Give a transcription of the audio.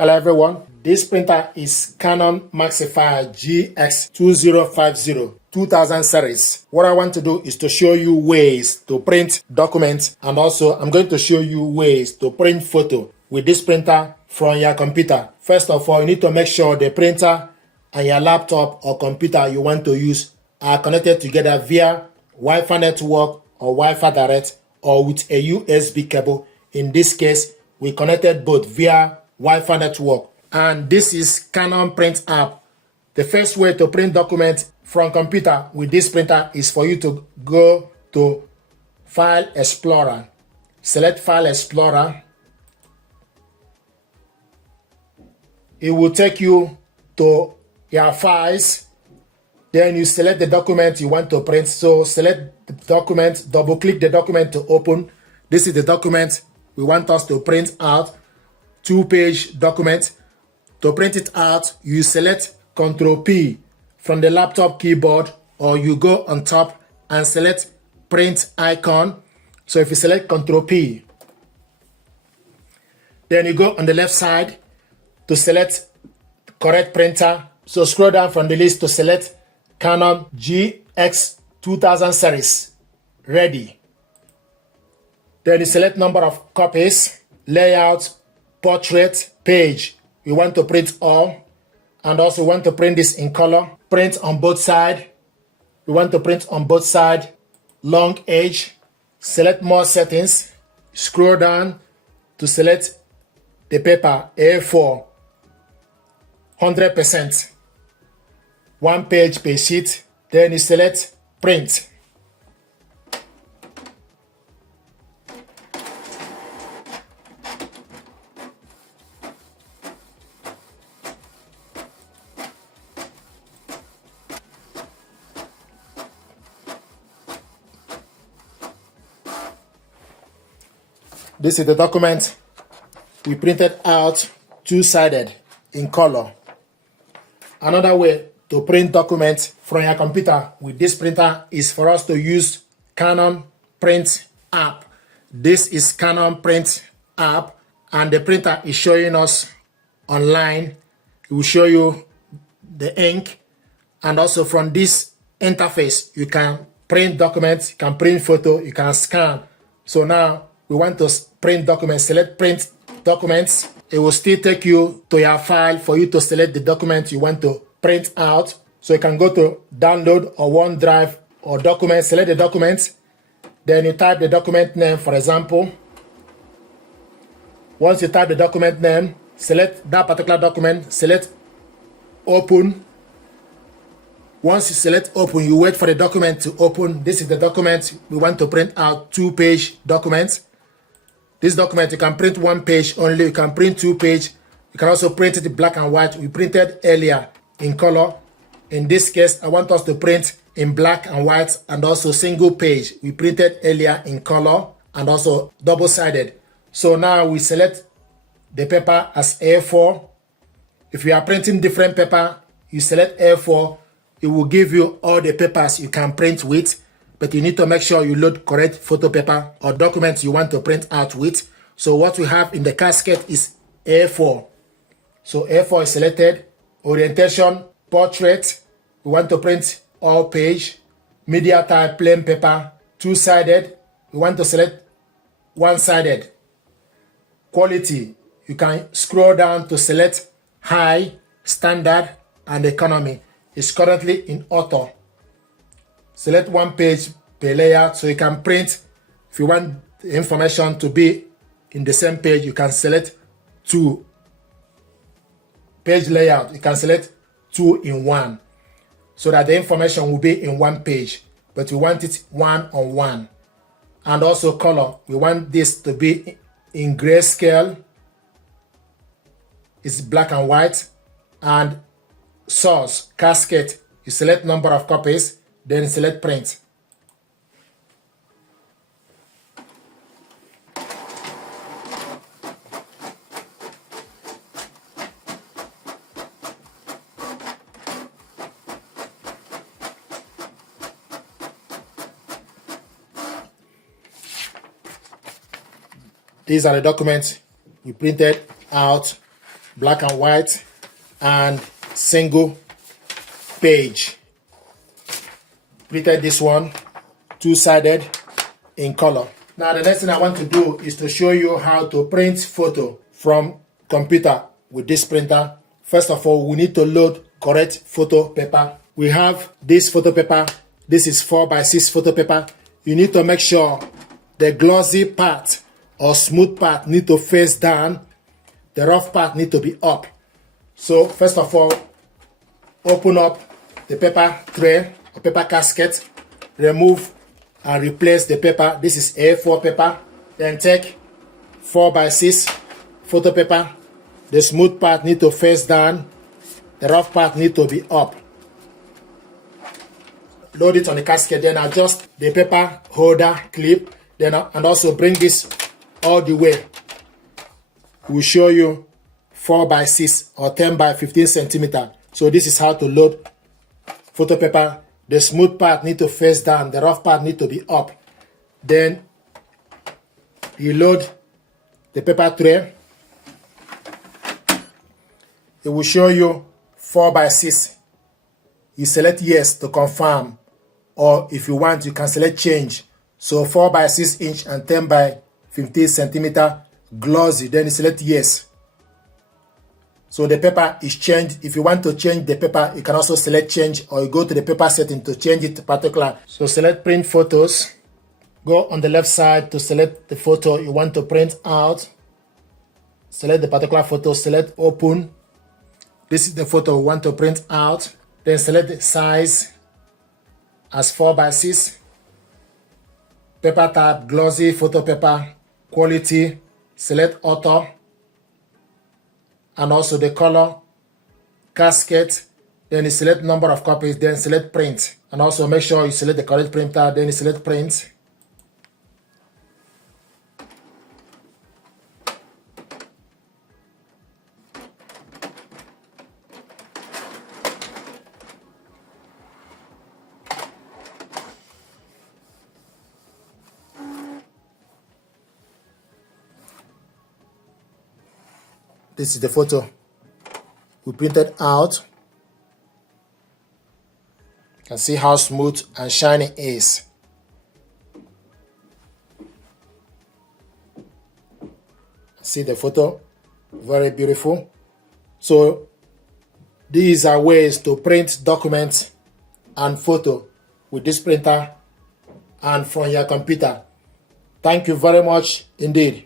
Hello everyone, this printer is Canon Maxify GX2050 2000 series. What I want to do is to show you ways to print documents, and also I'm going to show you ways to print photo with this printer from your computer. First of all, you need to make sure the printer and your laptop or computer you want to use are connected together via Wi-Fi network or Wi-Fi direct or with a USB cable. In this case, we connected both via Wi-Fi network, and this is Canon Print app. The first way to print documents from computer with this printer is for you to go to File Explorer, select File Explorer. It will take you to your files. Then you select the document you want to print. So select the document, double click the document to open. This is the document we want us to print out. 2-page document. To print it out, you select Ctrl P from the laptop keyboard, or you go on top and select print icon. So if you select Ctrl P, then you go on the left side to select correct printer. So scroll down from the list to select Canon GX2000 series. Ready. Then you select number of copies, layout, portrait, page. We want to print all, and also want to print this in color. Print on both sides. We want to print on both sides. Long edge. Select more settings. Scroll down to select the paper A4 100%. 1 page per sheet. Then you select print. This is the document we printed out, two-sided in color. Another way to print documents from your computer with this printer is for us to use Canon Print app. This is Canon Print app, and the printer is showing us online. It will show you the ink, and also from this interface you can print documents, you can print photo, you can scan. So now we want to print documents. Select print documents. It will still take you to your file for you to select the document you want to print out. So you can go to download or OneDrive or document, select the document. Then you type the document name, for example. Once you type the document name, select that particular document, select open. Once you select open, you wait for the document to open. This is the document we want to print out, 2-page document. This document, you can print 1 page only, you can print 2 page. You can also print it in black and white. We printed earlier in color. In this case, I want us to print in black and white and also single page. We printed earlier in color and also double-sided. So now we select the paper as A4. If you are printing different paper, you select A4. It will give you all the papers you can print with, but you need to make sure you load correct photo paper or documents you want to print out with. So what we have in the casket is A4. So A4 is selected. Orientation, portrait. We want to print all page. Media type, plain paper, two-sided. We want to select one-sided. Quality. You can scroll down to select high, standard, and economy. It's currently in auto. Select 1 page per layout so you can print. If you want the information to be in the same page, you can select 2 page layout. You can select 2 in 1 so that the information will be in 1 page, but we want it 1-on-1. And also color. We want this to be in grayscale. It's black and white. And source, casket, you select number of copies, then select print. These are the documents we printed out black and white, and single page. Printed this one two-sided in color. Now the next thing I want to do is to show you how to print photo from computer with this printer. First of all, we need to load correct photo paper. We have this photo paper. This is 4x6 photo paper. You need to make sure the glossy part or smooth part need to face down. The rough part need to be up. So first of all, open up the paper tray or paper casket, remove and replace the paper. This is A4 paper. Then take 4x6 photo paper. The smooth part need to face down. The rough part need to be up. Load it on the casket, then adjust the paper holder clip, then and also bring this all the way. We'll show you 4x6 or 10x15 centimeter. So this is how to load photo paper. The smooth part need to face down, the rough part need to be up. Then you load the paper tray. It will show you 4x6. You select yes to confirm, or if you want you can select change. So 4x6 inch and 10x15 centimeter glossy, then you select yes. So the paper is changed. If you want to change the paper, you can also select change, or you go to the paper setting to change it to particular. So select print photos. Go on the left side to select the photo you want to print out. Select the particular photo, select open. This is the photo we want to print out. Then select the size as 4x6. Paper type, glossy photo paper, quality, select auto, and also the color, casket. Then you select number of copies, then select print. And also make sure you select the correct printer, then you select print. This is the photo we printed out. You can see how smooth and shiny it is. See the photo, very beautiful. So these are ways to print documents and photo with this printer and from your computer. Thank you very much indeed.